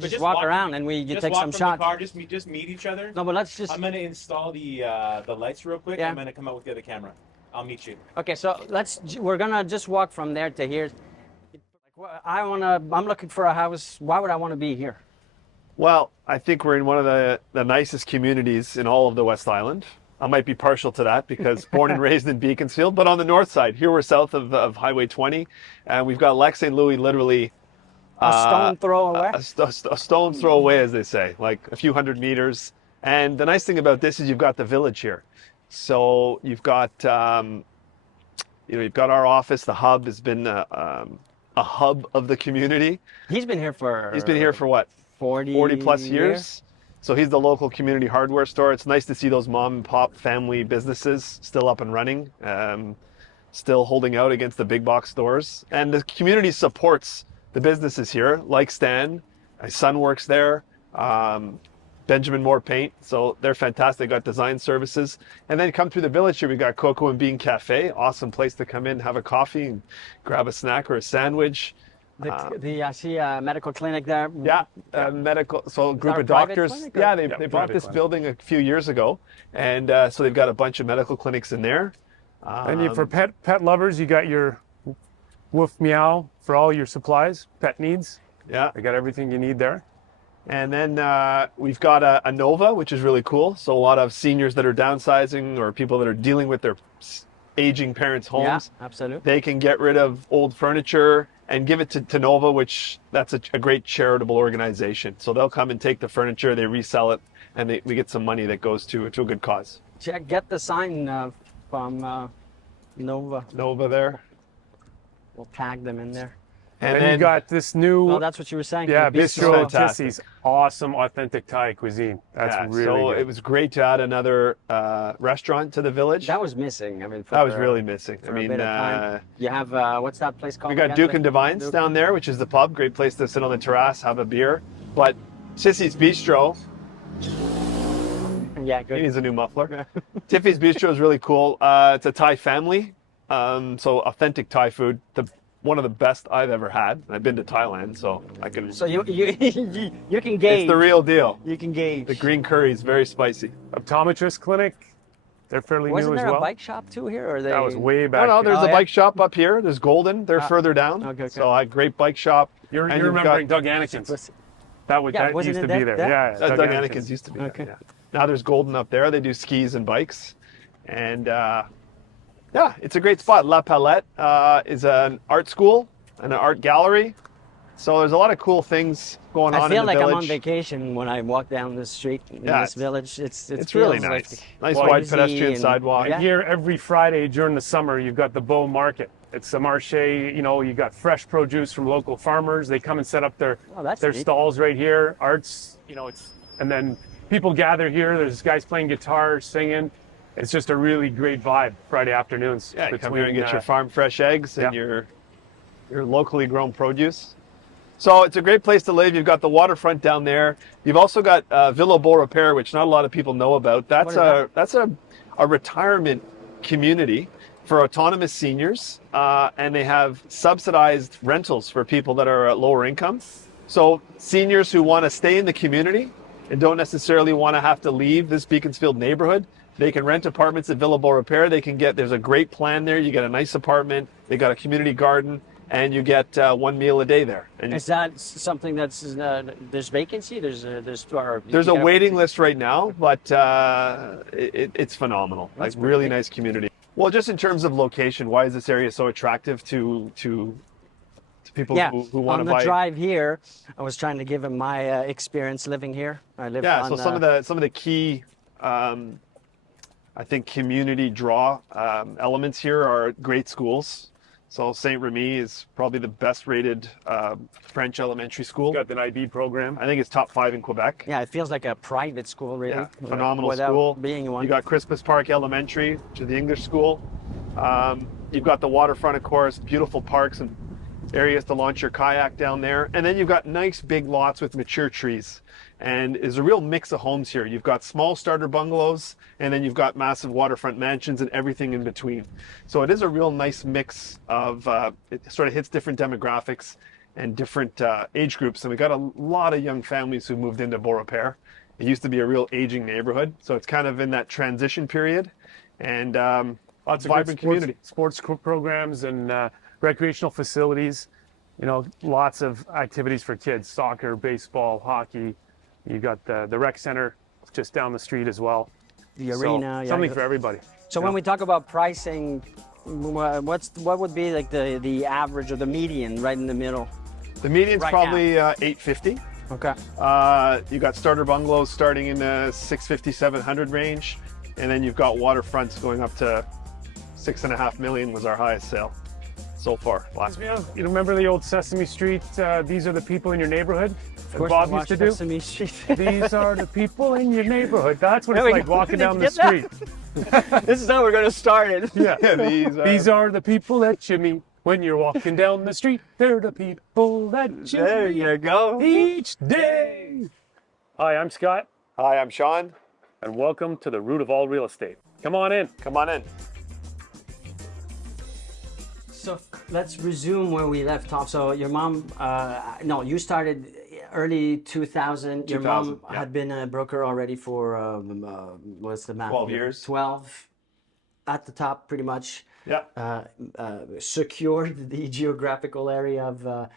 Just walk around and you take some shots. Car, just meet each other. No, but let's just. I'm gonna install the lights real quick. Yeah. I'm gonna come out with the other camera. I'll meet you. Okay, so we're gonna just walk from there to here. I'm looking for a house. Why would I want to be here? Well, I think we're in one of the nicest communities in all of the West Island. I might be partial to that because born and raised in Beaconsfield, but on the north side. Here we're south of Highway 20, and we've got Lac St. Louis literally a stone throw away? A stone's throw away, as they say, like a few hundred meters. And the nice thing about this is you've got the village here. So you've got, you've got our office. The hub has been a hub of the community. He's been here for what? 40 plus years. So he's the local community hardware store. It's nice to see those mom and pop family businesses still up and running, still holding out against the big box stores. And the community supports the businesses here, like Stan. My son works there. Benjamin Moore Paint. So they're fantastic. Got design services. And then come through the village here, we got Cocoa and Bean Cafe. Awesome place to come in, have a coffee, and grab a snack or a sandwich. I see a medical clinic there. Yeah, medical. So a group of doctors. Yeah, they bought this building a few years ago, and so they've got a bunch of medical clinics in there. And for pet lovers, you got your Woof Meow for all your supplies, pet needs. Yeah, they got everything you need there. And then we've got a Nova, which is really cool. So a lot of seniors that are downsizing or people that are dealing with their aging parents' homes. Yeah, absolutely. They can get rid of old furniture and give it to Nova, which that's a great charitable organization. So they'll come and take the furniture, they resell it, and we get some money that goes to a good cause. Get the sign from Nova. Nova there. We'll tag them in there. And then you got this new. Oh, that's what you were saying. Yeah, Bistro Tissie's awesome, authentic Thai cuisine. That's really good. It was great to add another restaurant to the village. That was missing. I mean, that was really missing. I mean, you have what's that place called? We got Duke and Divines down there, which is the pub. Great place to sit on the terrace, have a beer. But Sissy's Bistro. Yeah, good. He needs a new muffler. Tiffy's Bistro is really cool. It's a Thai family, so authentic Thai food. One of the best I've ever had. I've been to Thailand, so I can. So you can gauge. It's the real deal. You can gauge. The green curry is very spicy. Optometrist clinic. They're fairly new as well. Wasn't there a bike shop too here, or that was way back? No, there's a bike shop up here. There's Golden. They're further down. Okay. So a great bike shop. You're remembering Doug Anakin's. That used to be there. Yeah, Doug Anakin's used to be there. Yeah. Now there's Golden up there. They do skis and bikes, and yeah, it's a great spot. La Palette is an art school and an art gallery. So there's a lot of cool things going on in the village. I feel like I'm on vacation when I walk down the street in this village. It's really nice. Nice wide pedestrian sidewalk. And here every Friday during the summer, you've got the Beau Market. It's a marché, you got fresh produce from local farmers. They come and set up their stalls right here. Arts, and then people gather here. There's guys playing guitar, singing. It's just a really great vibe Friday afternoons. Yeah, you come here and get your farm fresh eggs and your locally grown produce. So it's a great place to live. You've got the waterfront down there. You've also got Villa Beau Repair, which not a lot of people know about. That's a retirement community for autonomous seniors, and they have subsidized rentals for people that are at lower income. So seniors who want to stay in the community and don't necessarily want to have to leave this Beaconsfield neighborhood, they can rent apartments at Villa Beau Repair. There's a great plan there. You get a nice apartment. They got a community garden, and you get one meal a day there. And is that something that's there's vacancy? There's a waiting list right now, but it's phenomenal. That's really nice community. Well, just in terms of location, why is this area so attractive to people who want to buy? On the drive here, I was trying to give him my experience living here. I live on so some of the key I think community draw elements here are great schools. So St. Remy is probably the best rated French elementary school. Got an IB program. I think it's top 5 in Quebec. Yeah, it feels like a private school, really. Yeah, phenomenal school. Being one. You got Christmas Park Elementary, which is the English school. You've got the waterfront, of course, beautiful parks and areas to launch your kayak down there. And then you've got nice big lots with mature trees. And there's a real mix of homes here. You've got small starter bungalows, and then you've got massive waterfront mansions and everything in between. So it is a real nice mix of, it sort of hits different demographics. and different age groups. And we got a lot of young families who moved into Beaurepaire. It used to be a real aging neighborhood, so it's kind of in that transition period, and lots of vibrant community. Sports programs and recreational facilities. You know, lots of activities for kids: soccer, baseball, hockey. You got the rec center just down the street as well. The arena, something for everybody. So when we talk about pricing, what would be like the average or the median right in the middle? The median's Right probably $850. Okay. You got starter bungalows starting in the $650, $700 range, and then you've got waterfronts going up to $6.5 million was our highest sale so far last week. You remember the old Sesame Street? These are the people in your neighborhood. Of course, Bob used to do. Sesame Street. These are the people in your neighborhood. That's what There it's we like go. walking Did down you the get street. that? This is how we're going to start it. Yeah. These are the people that you meet when you're walking down the street. They're the people that you There meet you go. each day. Hi, I'm Scott, Hi, I'm Sean. and welcome to the root of all real estate. Come on in. Come on in. So let's resume where we left off. So your mom, no, you started early 2000. Your 2000, mom yeah. had been a broker already for, what's the math? 12 years. 12 at the top, pretty much. Yeah. Secured the geographical area of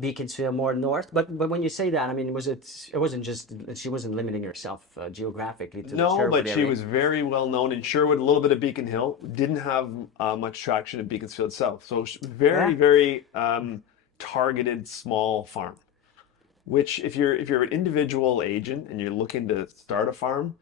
Beaconsfield more north. But when you say that, I mean, it wasn't just, she wasn't limiting herself geographically to the No, Sherwood but she area. was very well known in Sherwood, a little bit of Beacon Hill. Didn't have much traction in Beaconsfield South. So very, Yeah. very targeted small farm. Which, if you're an individual agent and you're looking to start a farm,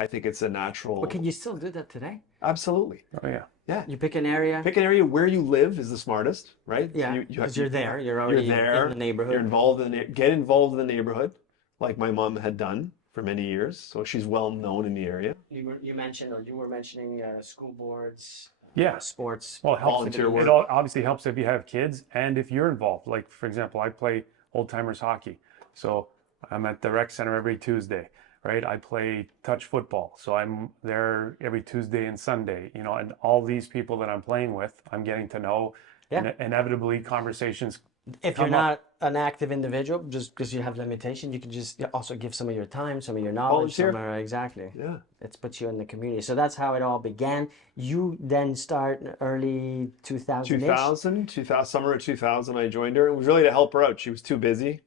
I think it's a natural. But can you still do that today? Absolutely. Oh, yeah. Yeah. You pick an area. Pick an area where you live is the smartest, right? So Yeah, because you're there. You're already there. in the neighborhood. You're involved get involved in the neighborhood, like my mom had done for many years. So she's well known in the area. You were mentioning school boards, Yeah. sports. Well, it helps. Volunteer It work. obviously helps if you have kids and if you're involved. Like, for example, I play old timers hockey, so I'm at the rec center every Tuesday, right? I play touch football, so I'm there every Tuesday and Sunday. You know, and all these people that I'm playing with, I'm getting to know. Yeah. And inevitably, conversations. If you're come up. not an active individual, just because you have limitation, you can just also give some of your time, some of your knowledge, Volunteer. exactly. Yeah. It's puts you in the community. So that's how it all began. You then start in early 2000. 2000, summer of 2000, I joined her. It was really to help her out. She was too busy.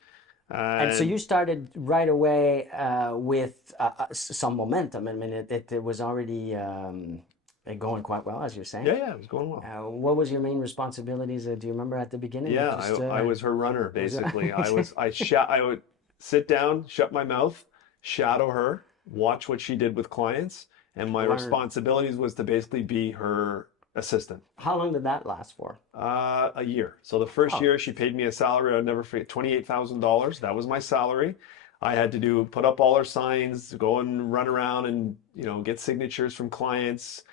And so you started right away with some momentum. I mean, it was already going quite well, as you're saying. Yeah, it was going well. What was your main responsibilities? Do you remember at the beginning? Yeah, Just, I was her runner basically. I would sit down, shut my mouth, shadow her, watch what she did with clients, and my responsibilities was to basically be her assistant. How long did that last for? A year. So the first year she paid me a salary, I'd never forget, $28,000. That was my salary. I had to put up all her signs, go and run around and, get signatures from clients,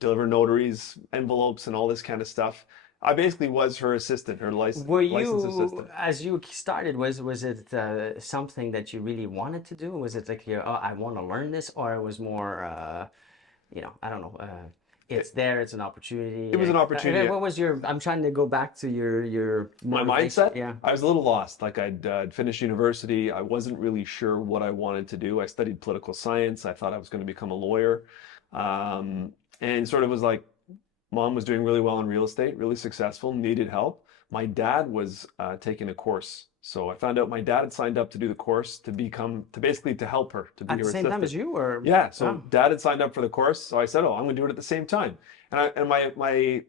deliver notaries, envelopes, and all this kind of stuff. I basically was her assistant, her licensed assistant. As you started, was it something that you really wanted to do? Was it like, I want to learn this, or it was more, I don't know, it's an opportunity. It was an opportunity. What was I'm trying to go back to your my motivation. mindset? Yeah. I was a little lost. Like I'd finished university. I wasn't really sure what I wanted to do. I studied political science. I thought I was going to become a lawyer. And sort of was like, mom was doing really well in real estate, really successful, needed help. My dad was taking a course. So I found out my dad had signed up to do the course to basically help her, to be At her the same time assistant. as you, or? Yeah, so dad had signed up for the course. So I said, I'm going to do it at the same time. And my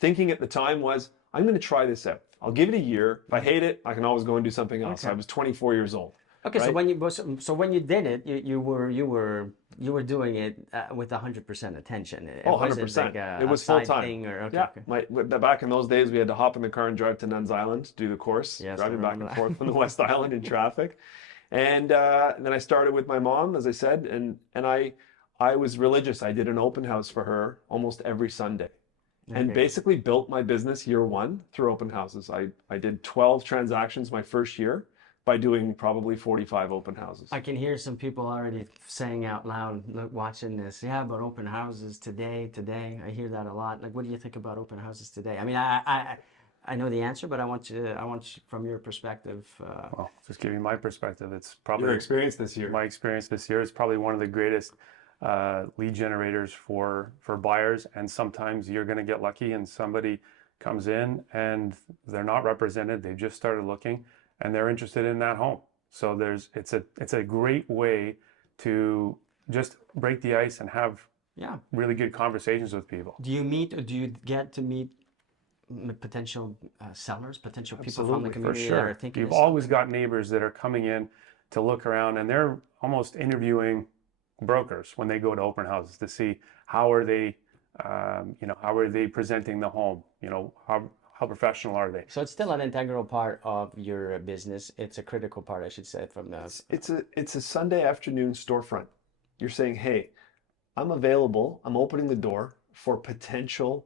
thinking at the time was, I'm going to try this out. I'll give it a year. If I hate it, I can always go and do something else. Okay. I was 24 years old. Okay, right? so when you did it, you were doing it with 100% attention. It wasn't 100%. like It was full time. thing, or Back in those days, we had to hop in the car and drive to Nuns Island to do the course, Yes, driving I back and remember forth from the West Island in traffic. And then I started with my mom, as I said, and I was religious. I did an open house for her almost every Sunday. And basically built my business year one through open houses. I did 12 transactions my first year by doing probably 45 open houses. I can hear some people already saying out loud, look, watching this, yeah, but open houses today. I hear that a lot. Like, what do you think about open houses today? I mean, I know the answer, but I want you from your perspective. Well, just give you my perspective. It's probably Your experience this year. my experience this year is probably one of the greatest lead generators for buyers. And sometimes you're going to get lucky and somebody comes in and they're not represented. They've just started looking and they're interested in that home. So it's a great way to just break the ice and have really good conversations with people. Do you get to meet potential sellers, potential people from the For community that sure. are thinking You've this? always got neighbors that are coming in to look around and they're almost interviewing brokers when they go to open houses to see how are they, how are they presenting the home? How professional are they? So it's still an integral part of your business. It's a critical part, I should say, from the. It's a Sunday afternoon storefront. You're saying, hey, I'm available. I'm opening the door for potential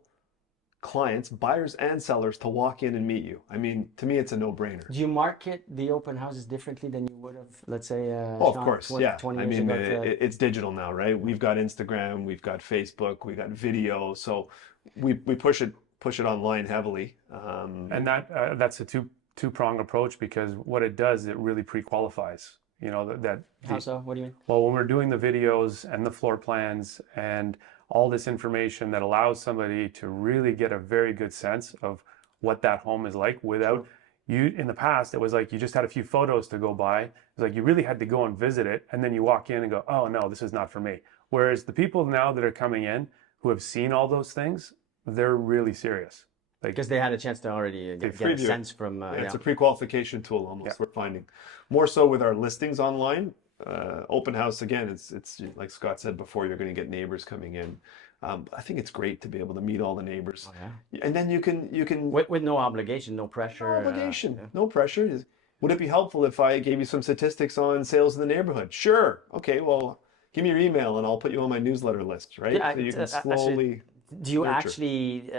clients, buyers and sellers, to walk in and meet you. I mean, to me, it's a no-brainer. Do you market the open houses differently than you would have, let's say, Oh, of Sean, course, 20 yeah. 20 I years mean, ago? it's digital now, right? We've got Instagram, we've got Facebook, we've got video, so we push it online heavily. And that's a two-pronged approach, because what it does, it really pre-qualifies. How so? What do you mean? Well, when we're doing the videos and the floor plans and all this information that allows somebody to really get a very good sense of what that home is like without you. In the past, it was like you just had a few photos to go by. It's like you really had to go and visit it, and then you walk in and go, oh no, this is not for me. Whereas the people now that are coming in who have seen all those things, they're really serious. Because they had a chance to already get a sense from. It's a pre-qualification tool almost. We're finding more so with our listings online. Open house, again, it's like Scott said before, you're going to get neighbors coming in. I think it's great to be able to meet all the neighbors. Oh, yeah. And then you can with no obligation, no pressure. no obligation, no pressure. Would it be helpful if I gave you some statistics on sales in the neighborhood? Sure. Okay, well, give me your email and I'll put you on my newsletter list, right? Yeah, so you can slowly. Do you nurture. actually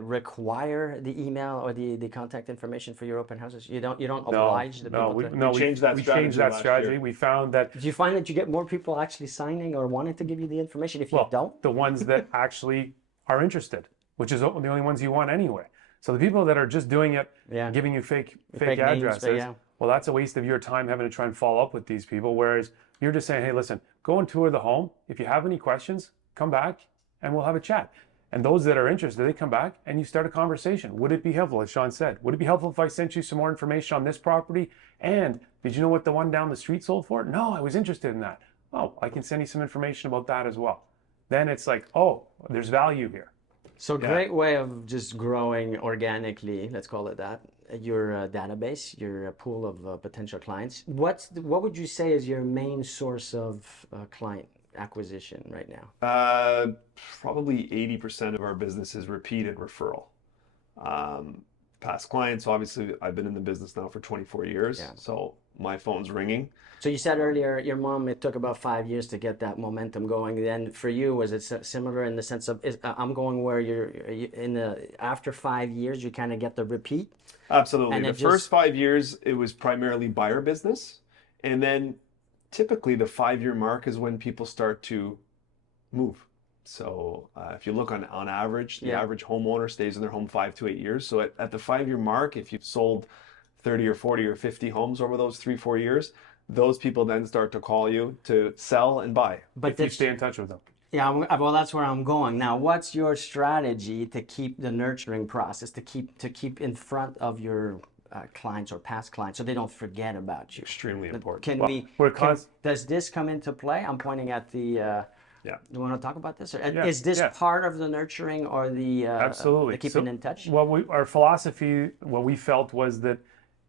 require the email or the contact information for your open houses? You don't oblige the people. We changed that strategy. We changed that last strategy. year. We found that. Do you find that you get more people actually signing or wanting to give you the information if you don't? The ones that actually are interested, which is the only ones you want anyway. So the people that are just doing it, giving you fake names, addresses, well, that's a waste of your time having to try and follow up with these people. Whereas you're just saying, hey, listen, go and tour the home. If you have any questions, come back and we'll have a chat. And those that are interested, they come back and you start a conversation. Would it be helpful, as Sean said, would it be helpful if I sent you some more information on this property? And did you know what the one down the street sold for? No, I was interested in that. Oh, I can send you some information about that as well. Then it's like, oh, there's value here. So great way of just growing organically, let's call it that, your database, your pool of potential clients. What would you say is your main source of client acquisition right now? Probably 80% of our business is repeated referral. Past clients, obviously, I've been in the business now for 24 years, so my phone's ringing. So you said earlier, your mom, it took about 5 years to get that momentum going. Then for you, was it similar in the sense of, I'm going where you're in after 5 years, you kind of get the repeat? Absolutely. And the first 5 years, it was primarily buyer business. And then typically the 5-year mark is when people start to move. So if you look on average, the average homeowner stays in their home 5 to 8 years. So at the 5-year mark, if you've sold 30 or 40 or 50 homes over those 3-4 years, those people then start to call you to sell and buy. But if you stay in touch with them. Yeah, well, that's where I'm going. Now, what's your strategy to keep the nurturing process, to keep in front of your clients or past clients so they don't forget about you? Extremely important. Does this come into play? I'm pointing at the... You want to talk about this? Is this part of the nurturing or the absolutely the keeping in touch? Our philosophy, what we felt was that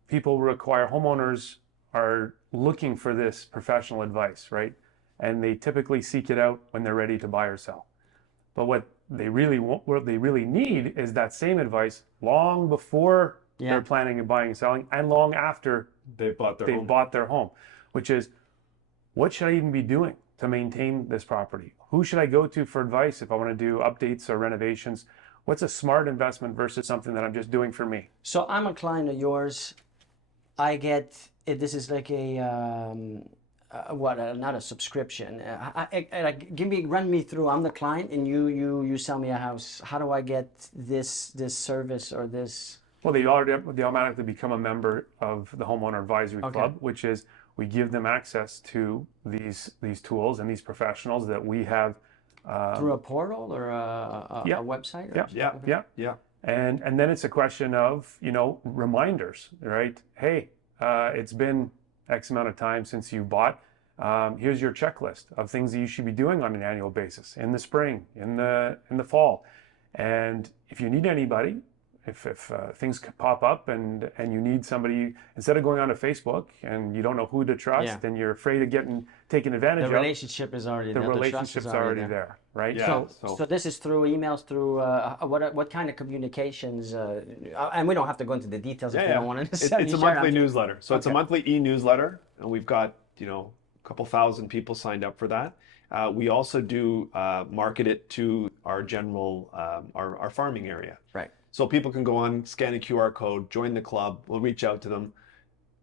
people require, homeowners are looking for this professional advice, right? And they typically seek it out when they're ready to buy or sell. But what they really need is that same advice long before they're planning on buying and selling, and long after they've bought their home, which is, what should I even be doing to maintain this property? Who should I go to for advice if I want to do updates or renovations? What's a smart investment versus something that I'm just doing for me? So I'm a client of yours. I get this is like a not a subscription. Run me through. I'm the client, and you sell me a house. How do I get this service or this Well, they automatically become a member of the Homeowner Advisory Club, which is we give them access to these tools and these professionals that we have. Through a portal or a website? Or Yeah. And then it's a question of, reminders, right? Hey, it's been X amount of time since you bought. Here's your checklist of things that you should be doing on an annual basis in the spring, in the fall. And if you need anybody, if things pop up and you need somebody, instead of going onto Facebook and you don't know who to trust and you're afraid of getting taken advantage of, the relationship is already there. The relationship's already there, right? Yeah. So this is through emails, through what kind of communications? And we don't have to go into the details if you don't want to necessarily It's a monthly newsletter. So it's a monthly e-newsletter, and we've got a couple thousand people signed up for that. We also do market it to our general our farming area. Right. So people can go on, scan a QR code, join the club. We'll reach out to them.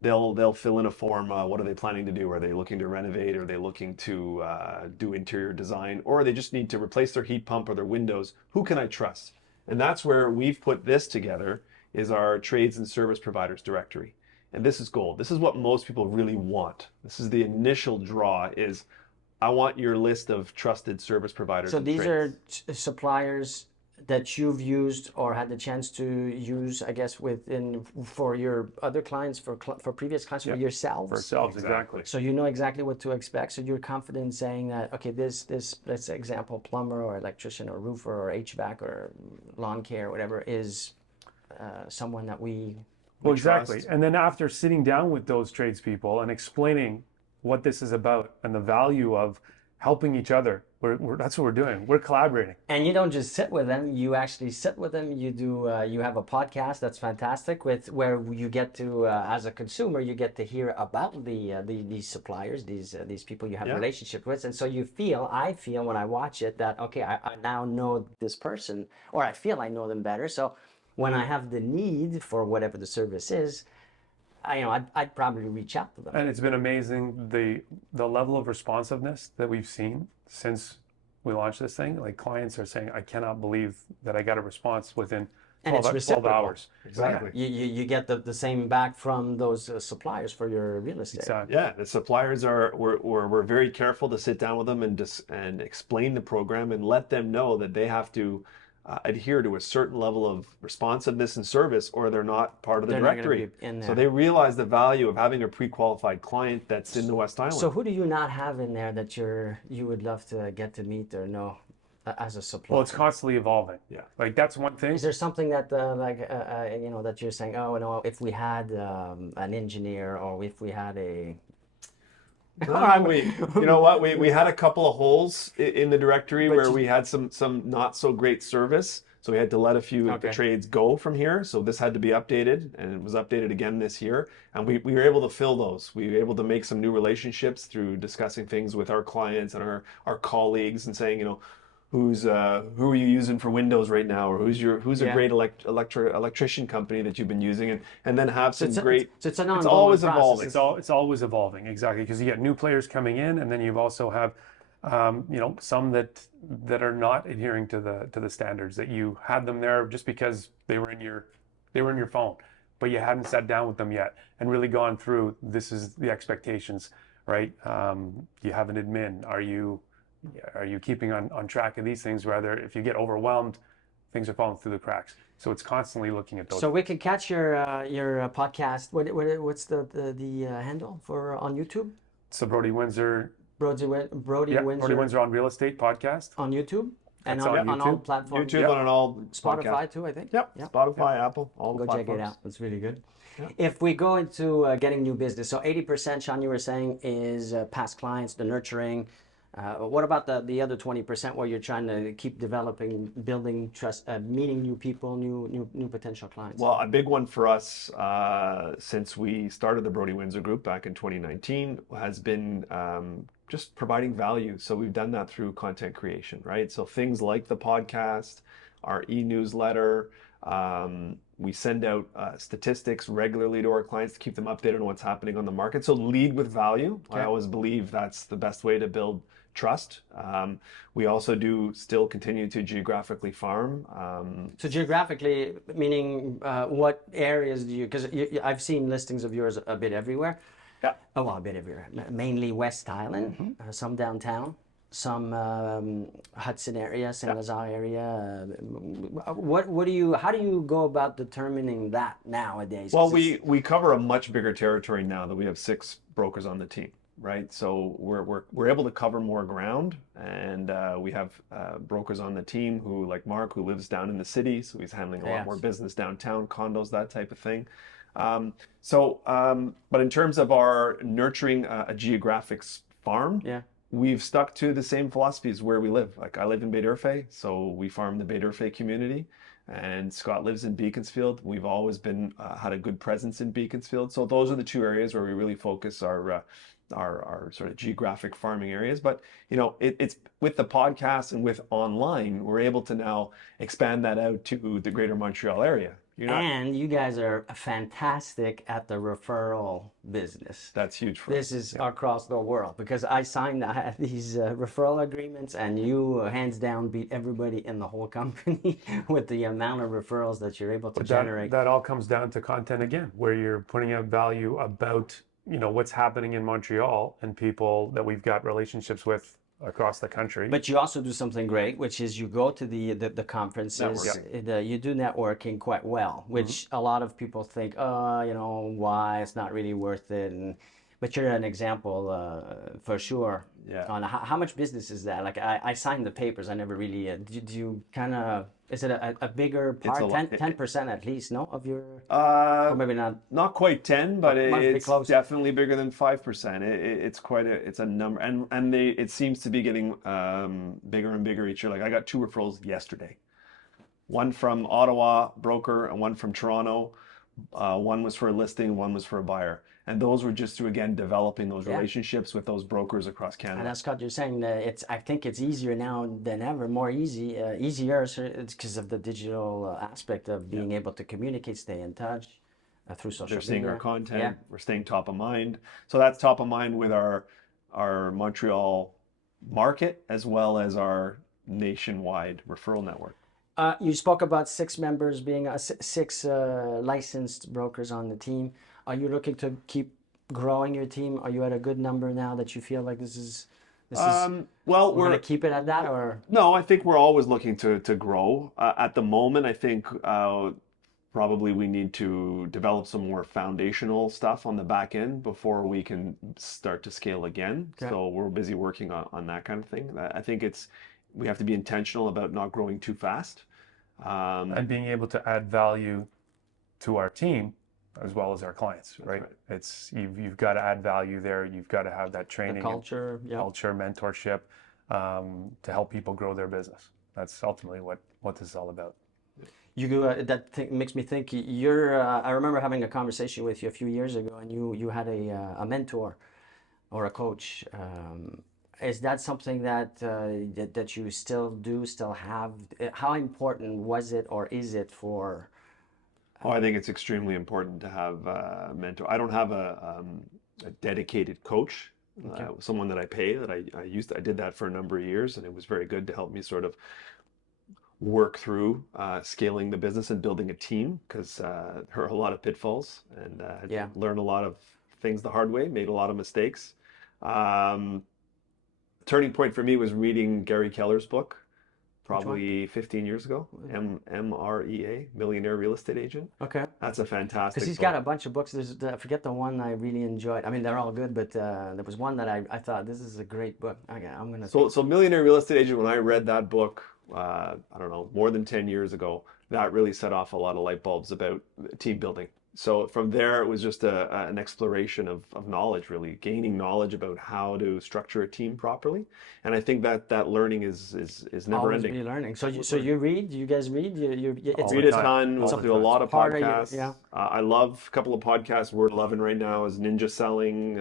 They'll fill in a form. What are they planning to do? Are they looking to renovate? Are they looking to do interior design? Or they just need to replace their heat pump or their windows? Who can I trust? And that's where we've put this together, is our trades and service providers directory. And this is gold. This is what most people really want. This is the initial draw, is I want your list of trusted service providers. So these are suppliers that you've used or had the chance to use, I guess, for your other clients, for previous clients, for yourselves? For ourselves, exactly. So you know exactly what to expect. So you're confident saying that, okay, this let's say example, plumber or electrician or roofer or HVAC or lawn care, whatever, is someone that we exactly. trust. And then after sitting down with those tradespeople and explaining what this is about and the value of helping each other, that's what we're doing. We're collaborating. And you don't just sit with them; you actually sit with them. You do. You have a podcast that's fantastic, where you get to, as a consumer, you get to hear about these suppliers, these people you have a relationship with, and so I feel when I watch it that, okay, I now know this person, or I feel I know them better. So when I have the need for whatever the service is, I'd probably reach out to them. And it's been amazing the level of responsiveness that we've seen since we launched this thing. Like, clients are saying, I cannot believe that I got a response within 12 hours. Exactly. You get the same back from those suppliers for your real estate. Exactly. Yeah, the suppliers we're very careful to sit down with them and explain the program and let them know that they have to adhere to a certain level of responsiveness and service, or they're not part of the directory. So they realize the value of having a pre-qualified client that's in the West Island. So who do you not have in there that you would love to get to meet or know as a supplier? Well, it's constantly evolving. Yeah. Like, that's one thing. Is there something that that you're saying, oh no, if we had an engineer, or if we had a you know what? We had a couple of holes in the directory where we had some not so great service, so we had to let a few of the trades go from here. So this had to be updated, and it was updated again this year. And we were able to fill those. We were able to make some new relationships through discussing things with our clients and our colleagues, and saying, who are you using for Windows right now, or who's a great electrician company that you've been using, and then have some great. So it's always evolving. It's always evolving, exactly, because you get new players coming in, and then you also have some that are not adhering to the standards, that you had them there just because they were in your phone, but you hadn't sat down with them yet and really gone through, this is the expectations, right? You have an admin. Are you keeping on track of these things? Rather, if you get overwhelmed, things are falling through the cracks. So it's constantly looking at those. So we can catch your podcast. What's the handle for on YouTube? So Brody Windsor. Brody Windsor on Real Estate podcast on YouTube. And That's on all platforms. YouTube and on all Spotify podcasts. Too, I think. Yep. Spotify, Apple, all the Go platforms. check it out. It's really good. Yep. If we go into getting new business, so 80%, Sean, you were saying, is past clients, the nurturing. What about the other 20% where you're trying to keep developing, building trust, meeting new people, new potential clients? Well, a big one for us since we started the Brody Windsor Group back in 2019 has been just providing value. So we've done that through content creation, right? So things like the podcast, our e-newsletter. We send out statistics regularly to our clients to keep them updated on what's happening on the market. So lead with value. I always believe that's the best way to build trust. We also do still continue to geographically farm. So geographically, meaning what areas do you? Because I've seen listings of yours a bit everywhere. Yeah. Oh, well, a bit everywhere. Mainly West Island, some downtown, some Hudson area, Saint Lazare area. What do you? How do you go about determining that nowadays? Well, we cover a much bigger territory now that we have 6 brokers on the team, right? So we're able to cover more ground, and we have brokers on the team who, like Mark, who lives down in the city, so he's handling a lot more business downtown, condos, that type of thing. But in terms of our nurturing a geographic farm, we've stuck to the same philosophies where we live. Like, I live in Bay d'Urfé, so we farm the Bay d'Urfé community, and Scott lives in Beaconsfield. We've always been had a good presence in Beaconsfield, so those are the 2 areas where we really focus our sort of geographic farming areas. But it's with the podcast and with online, we're able to now expand that out to the greater Montreal area. And you guys are fantastic at the referral business. That's huge for us. This is across the world, because I signed these referral agreements, and you hands down beat everybody in the whole company with the amount of referrals that you're able to generate. That all comes down to content again, where you're putting out value about what's happening in Montreal and people that we've got relationships with across the country. But you also do something great, which is you go to the conferences, you do networking quite well, which a lot of people think, why, it's not really worth it. But you're an example for sure on how much business is that? Like, I signed the papers, I never really, do you kind of, is it a bigger part, 10% at least, no, of your, or maybe not? Not quite 10, but it's definitely bigger than 5%. It's quite it's a number, and it seems to be getting bigger and bigger each year. Like, I got 2 referrals yesterday, one from Ottawa broker and one from Toronto. One was for a listing, one was for a buyer. And those were just to, again, developing those relationships with those brokers across Canada. And as Scott, you're saying that I think it's easier now than ever, easier because of the digital aspect of being able to communicate, stay in touch through social media. They're seeing our content. We're staying top of mind. So that's top of mind with our Montreal market, as well as our nationwide referral network. You spoke about 6 members being 6 licensed brokers on the team. Are you looking to keep growing your team? Are you at a good number now that you feel like this is well, we're going to keep it at that, or? No, I think we're always looking to grow. At the moment, I think probably we need to develop some more foundational stuff on the back end before we can start to scale again. Okay. So we're busy working on that kind of thing. I think we have to be intentional about not growing too fast. And being able to add value to our team as well as our clients, right? It's you've got to add value there. You've got to have that training, culture, mentorship, to help people grow their business. That's ultimately what this is all about. That makes me think you're. I remember having a conversation with you a few years ago, and you had a mentor or a coach. Is that something that you still have? How important was it, or is it for? Oh, I think it's extremely important to have a mentor. I don't have a dedicated coach, someone that I pay. That I did that for a number of years, and it was very good to help me sort of work through scaling the business and building a team, because there are a lot of pitfalls, and learned a lot of things the hard way, made a lot of mistakes. Turning point for me was reading Gary Keller's book, probably 15 years ago, MREA, Millionaire Real Estate Agent. Okay. That's a fantastic Because he's book. got a bunch of books. I forget the one I really enjoyed. I mean, they're all good, but there was one that I thought, this is a great book. Okay, I'm going to... So Millionaire Real Estate Agent, when I read that book, I don't know, more than 10 years ago, that really set off a lot of light bulbs about team building. So from there, it was just an exploration of knowledge, really gaining knowledge about how to structure a team properly. And I think that learning is never ending. Always be learning. So you read? Do you guys read? It's read a ton. We do a lot of podcasts. I love a couple of podcasts we're loving right now is Ninja Selling,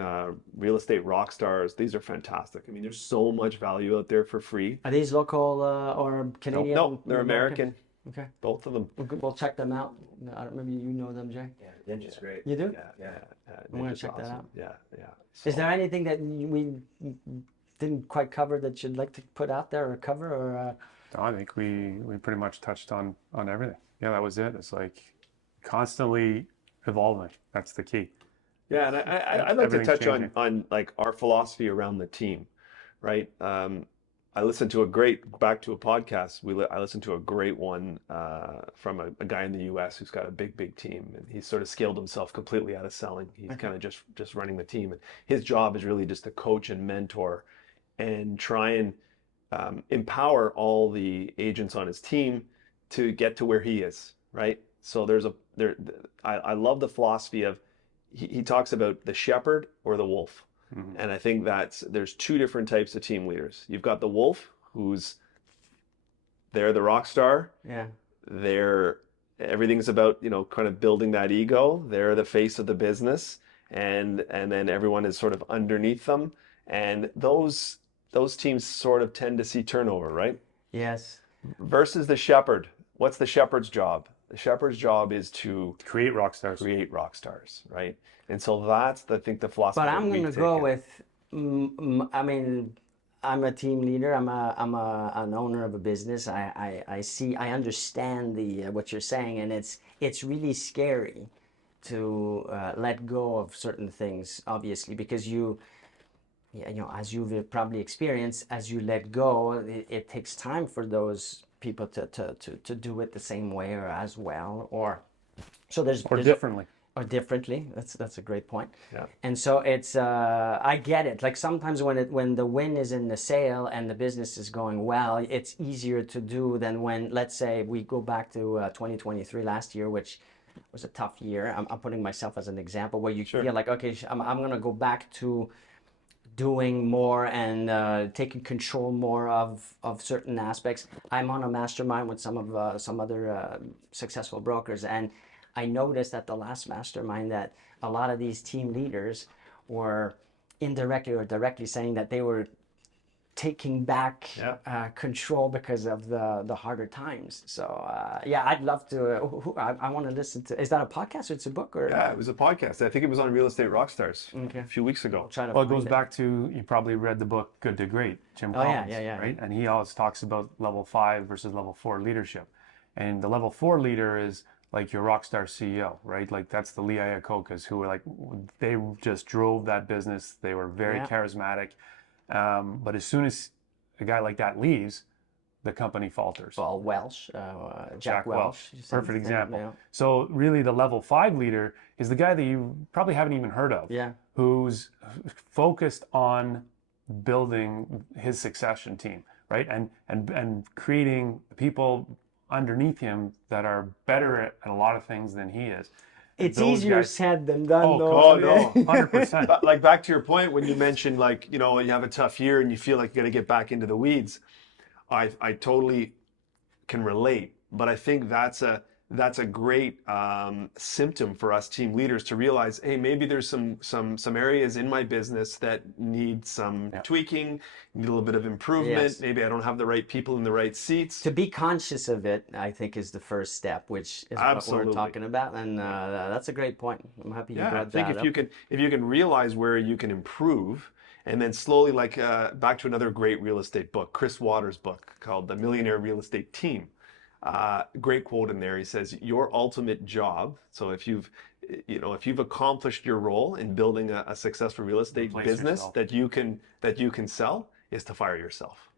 Real Estate Rock Stars. These are fantastic. I mean, there's so much value out there for free. Are these local or Canadian? No, they're American. Okay. Both of them. We'll check them out. I don't remember, you know them, Jay? Yeah, Ninja's great. You do? Yeah. I'm going to check that out. Yeah. Is there anything that didn't quite cover that you'd like to put out there or cover? Or I think we pretty much touched on everything. Yeah, that was it. It's like constantly evolving. That's the key. Yeah, and I'd like to Everything's touch changing. on like our philosophy around the team, right? I listened to back to a podcast. I listened to a great one from a guy in the U.S. who's got a big team, and he's sort of scaled himself completely out of selling. He's kind of just running the team, and his job is really just to coach and mentor, and try and empower all the agents on his team to get to where he is, right? So I love the philosophy of he talks about the shepherd or the wolf. Mm-hmm. And I think there's two different types of team leaders. You've got the wolf, they're the rock star. yeah, Everything's about, kind of building that ego. They're the face of the business, and then everyone is sort of underneath them. And those teams sort of tend to see turnover, right? yes. Versus the shepherd. What's the shepherd's job? The shepherd's job is to Create rock stars. right? And so that's, I think, the philosophy. But I'm that going we've to go taken. with, I mean, I'm a team leader. I'm an owner of a business. I understand what you're saying, and it's really scary to let go of certain things, obviously, because as you've probably experienced, as you let go, it takes time for those people to do it the same way or as well, or so there's Differently. or differently. That's a great point. Yeah. And so it's I get it. Like sometimes when the win is in the sale and the business is going well, it's easier to do than when, let's say, we go back to 2023 last year, which was a tough year. I'm putting myself as an example where you feel like, okay, I'm going to go back to doing more and taking control more of certain aspects. I'm on a mastermind with some other successful brokers, and I noticed at the last mastermind that a lot of these team leaders were indirectly or directly saying that they were taking back control because of the harder times. So I'd love to. I want to listen to. Is that a podcast or it's a book or? Yeah, it was a podcast. I think it was on Real Estate Rockstars a few weeks ago. Well, it goes back to, you probably read the book Good to Great, Jim Collins, right? And he always talks about level 5 versus level 4 leadership. And the level 4 leader is like your rock star CEO, right? Like that's the Lee Iacocca's, who were like, they just drove that business. They were very charismatic. But as soon as a guy like that leaves, the company falters. Well, Jack Welch. Perfect example. Yeah. So really the level 5 leader is the guy that you probably haven't even heard of, who's focused on building his succession team, right? And creating people underneath him that are better at a lot of things than he is. It's easier said than done, though. Oh, no, 100%. But like back to your point when you mentioned, like, you have a tough year and you feel like you got to get back into the weeds. I totally can relate, but I think that's a great symptom for us team leaders to realize, hey, maybe there's some areas in my business that need some tweaking, need a little bit of improvement. Yes. Maybe I don't have the right people in the right seats. To be conscious of it, I think, is the first step, which is what we're talking about, and that's a great point. I'm happy you brought that up. I think if you can realize where you can improve, and then slowly, like back to another great real estate book, Chris Waters' book called The Millionaire Real Estate Team. Great quote in there. He says, "Your ultimate job." So if you've accomplished your role in building a successful real estate business that you can sell, is to fire yourself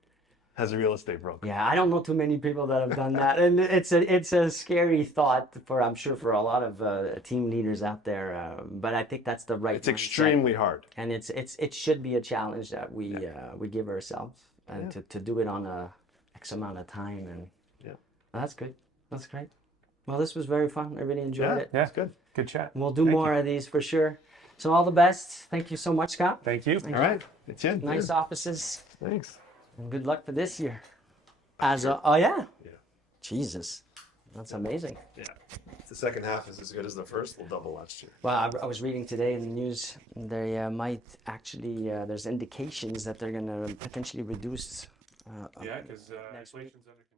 as a real estate broker. Yeah, I don't know too many people that have done that, and it's a scary thought I'm sure for a lot of team leaders out there. But I think that's the right. It's extremely hard, and it should be a challenge that we give ourselves, and to do it on a X amount of time. And that's good. That's great. Well, this was very fun. I really enjoyed it. Yeah, it's good. Good chat. We'll do more of these for sure. So all the best. Thank you so much, Scott. Thank you. All right, it's in. Nice offices. Thanks. And good luck for this year. Jesus, that's amazing. Yeah, the second half is as good as the first. We'll double last year. Well, I was reading today in the news, they might actually, there's indications that they're going to potentially reduce. Because inflation's under control.